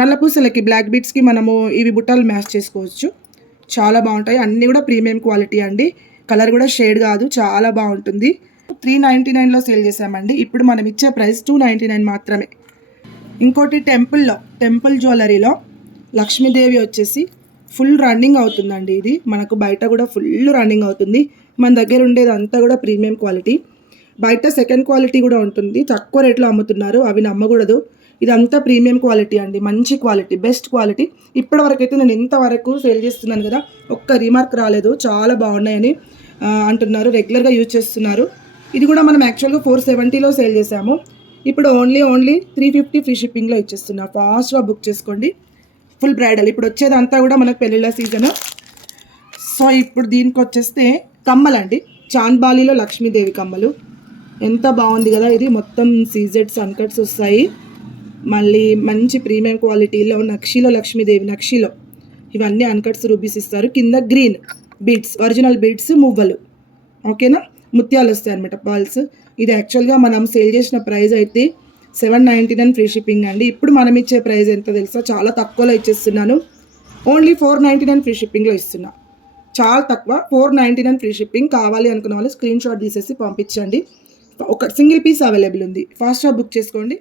నల్ల పూసలకి బ్లాక్ బీడ్స్కి మనము ఇవి బుట్టలు మ్యాచ్ చేసుకోవచ్చు. చాలా బాగుంటాయి. అన్నీ కూడా ప్రీమియం క్వాలిటీ అండి. కలర్ కూడా షేడ్ కాదు, చాలా బాగుంటుంది. 399లో సేల్ చేసామండి. ఇప్పుడు మనం ఇచ్చే ప్రైస్ 299 మాత్రమే. ఇంకోటి టెంపుల్ జ్యువెలరీలో లక్ష్మీదేవి వచ్చేసి ఫుల్ రన్నింగ్ అవుతుందండి. ఇది మనకు బయట కూడా ఫుల్ రన్నింగ్ అవుతుంది. మన దగ్గర ఉండేది అంతా కూడా ప్రీమియం క్వాలిటీ. బయట సెకండ్ క్వాలిటీ కూడా ఉంటుంది, తక్కువ రేట్లో అమ్ముతున్నారు, అవి నమ్మకూడదు. ఇదంతా ప్రీమియం క్వాలిటీ అండి, మంచి క్వాలిటీ, బెస్ట్ క్వాలిటీ. ఇప్పటివరకు అయితే నేను ఇంతవరకు సేల్ చేస్తున్నాను కదా, ఒక్క రిమార్క్ రాలేదు. చాలా బాగున్నాయని అంటున్నారు, రెగ్యులర్గా యూజ్ చేస్తున్నారు. ఇది కూడా మనం యాక్చువల్గా 470లో సేల్ చేసాము. ఇప్పుడు ఓన్లీ 350 ఫ్రీ షిప్పింగ్లో ఇచ్చేస్తున్నా. ఫాస్ట్గా బుక్ చేసుకోండి. ఫుల్ బ్రైడల్ ఇప్పుడు వచ్చేదంతా కూడా మనకు పెళ్ళిళ్ళ సీజను. సో ఇప్పుడు దీనికి వచ్చేస్తే కమ్మలండి, చాంద్బాలిలో లక్ష్మీదేవి కమ్మలు. ఎంత బాగుంది కదా, ఇది మొత్తం సీజెడ్స్ అన్కట్స్ వస్తాయి. మళ్ళీ మంచి ప్రీమియం క్వాలిటీలో నక్షిలో లక్ష్మీదేవి, నక్షిలో ఇవన్నీ అన్కట్స్ రూబీస్ ఇస్తారు. కింద గ్రీన్ బీడ్స్, ఒరిజినల్ బీడ్స్, మువ్వలు, ఓకేనా, ముత్యాలు వస్తాయి అనమాట, బాల్స్. ఇది యాక్చువల్గా మనం సేల్ చేసిన ప్రైస్ అయితే 799 ఫ్రీ షిప్పింగ్ అండి. ఇప్పుడు మనం ఇచ్చే ప్రైస్ ఎంత తెలుసా, చాలా తక్కువలో ఇచ్చేస్తున్నాను. ఓన్లీ 499 ఫ్రీ షిప్పింగ్లో ఇస్తున్నా. చాలా తక్కువ, 499 ఫ్రీ షిప్పింగ్. కావాలి అనుకున్న వాళ్ళు స్క్రీన్ షాట్ తీసేసి పంపించండి. ఒక సింగిల్ పీస్ అవైలబుల్ ఉంది, ఫాస్ట్గా బుక్ చేసుకోండి.